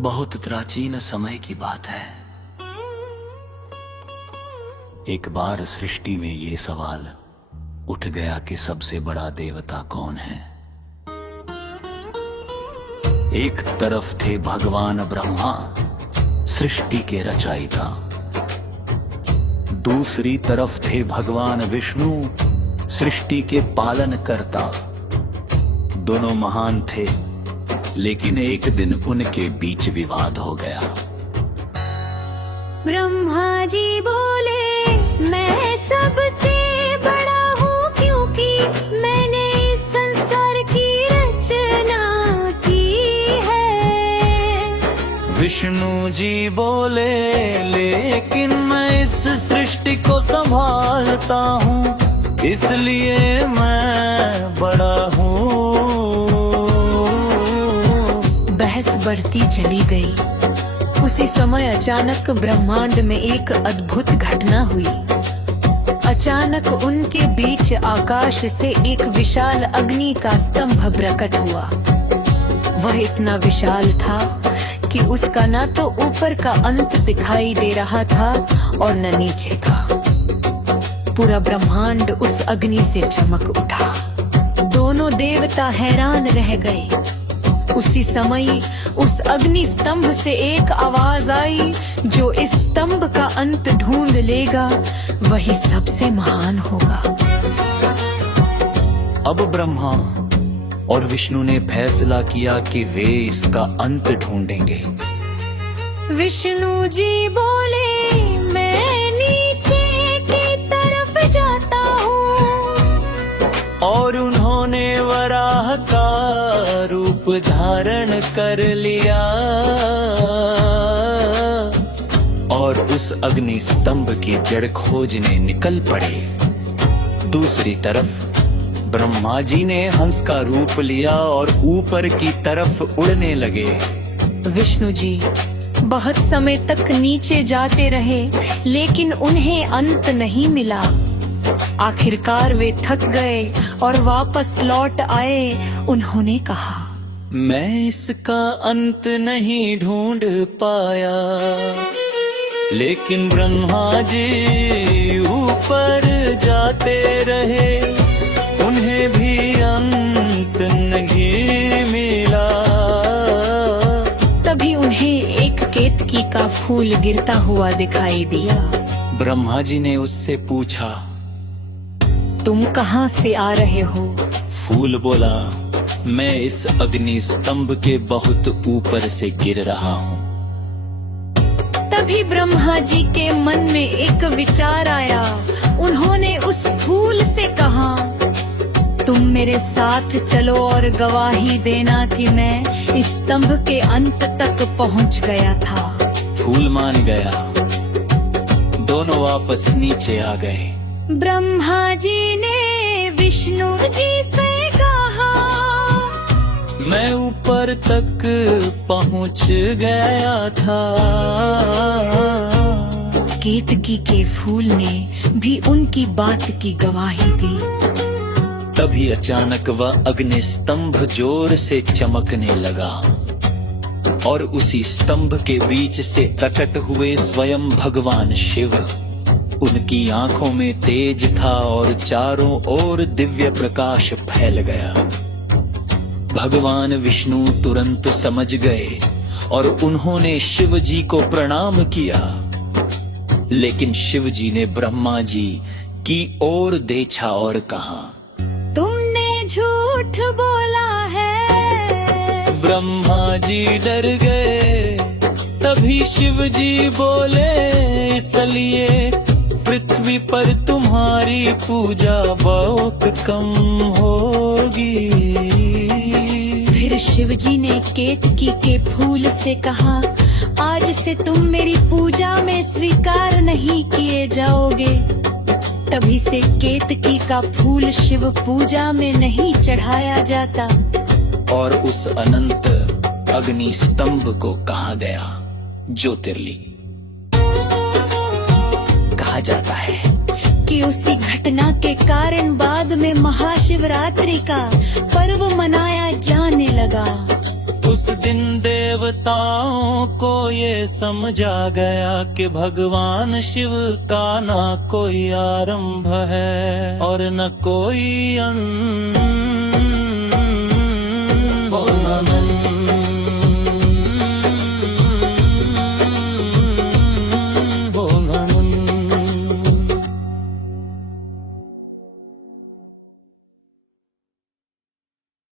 बहुत प्राचीन समय की बात है। एक बार सृष्टि में ये सवाल उठ गया कि सबसे बड़ा देवता कौन है। एक तरफ थे भगवान ब्रह्मा, सृष्टि के रचयिता। दूसरी तरफ थे भगवान विष्णु, सृष्टि के पालन करता। दोनों महान थे, लेकिन एक दिन उनके बीच विवाद हो गया। ब्रह्मा जी बोले, मैं सबसे बड़ा हूँ, क्योंकि मैंने इस संसार की रचना की है। विष्णु जी बोले, लेकिन मैं इस सृष्टि को संभालता हूँ, इसलिए मैं बड़ा हूँ। बहस बढ़ती चली गई। उसी समय अचानक ब्रह्मांड में एक अद्भुत घटना हुई। अचानक उनके बीच आकाश से एक विशाल अग्नि का स्तंभ प्रकट हुआ। वह इतना विशाल था कि उसका न तो ऊपर का अंत दिखाई दे रहा था और न नीचे का। पूरा ब्रह्मांड उस अग्नि से चमक उठा। दोनों देवता हैरान रह गए। उसी समय उस अग्नि स्तंभ से एक आवाज आई, जो इस स्तंभ का अंत ढूंढ लेगा वही सबसे महान होगा। अब ब्रह्मा और विष्णु ने फैसला किया कि वे इसका अंत ढूंढेंगे। विष्णु जी बोले, मैं नीचे की तरफ जाता हूँ। और उन्होंने वराह का रूप धारण कर लिया और उस अग्नि स्तंभ की जड़ खोजने निकल पड़े। दूसरी तरफ ब्रह्मा जी ने हंस का रूप लिया और ऊपर की तरफ उड़ने लगे। विष्णु जी बहुत समय तक नीचे जाते रहे, लेकिन उन्हें अंत नहीं मिला। आखिरकार वे थक गए और वापस लौट आए। उन्होंने कहा, मैं इसका अंत नहीं ढूंढ पाया, लेकिन ब्रह्मा जी ऊपर जाते रहे, उन्हें भी अंत नहीं मिला। तभी उन्हें एक केतकी का फूल गिरता हुआ दिखाई दिया। ब्रह्मा जी ने उससे पूछा, तुम कहाँ से आ रहे हो? फूल बोला, मैं इस अग्नि स्तंभ के बहुत ऊपर से गिर रहा हूँ। तभी ब्रह्मा जी के मन में एक विचार आया। उन्होंने उस फूल से कहा, तुम मेरे साथ चलो और गवाही देना कि मैं इस स्तंभ के अंत तक पहुँच गया था। फूल मान गया। दोनों वापस नीचे आ गए। ब्रह्मा जी ने विष्णु जी से कहा, मैं ऊपर तक पहुंच गया था। केतकी के फूल ने भी उनकी बात की गवाही दी। तभी अचानक वह अग्नि स्तंभ जोर से चमकने लगा और उसी स्तंभ के बीच से प्रकट हुए स्वयं भगवान शिव। उनकी आंखों में तेज था और चारों ओर दिव्य प्रकाश फैल गया। भगवान विष्णु तुरंत समझ गए और उन्होंने शिव जी को प्रणाम किया। लेकिन शिव जी ने ब्रह्मा जी की ओर देखा और कहा, तुमने झूठ बोला है। ब्रह्मा जी डर गए। तभी शिव जी बोले, इसलिए पृथ्वी पर तुम्हारी पूजा बहुत कम होगी। फिर शिव जी ने केतकी के फूल से कहा, आज से तुम मेरी पूजा में स्वीकार नहीं किए जाओगे। तभी से केतकी का फूल शिव पूजा में नहीं चढ़ाया जाता। और उस अनंत अग्नि स्तंभ को कहा गया ज्योतिर्लिंग। कहा जाता है कि उसी घटना के कारण बाद में महाशिवरात्रि का पर्व मनाया जाने लगा। उस दिन देवताओं को ये समझा गया कि भगवान शिव का ना कोई आरंभ है और न कोई अंत।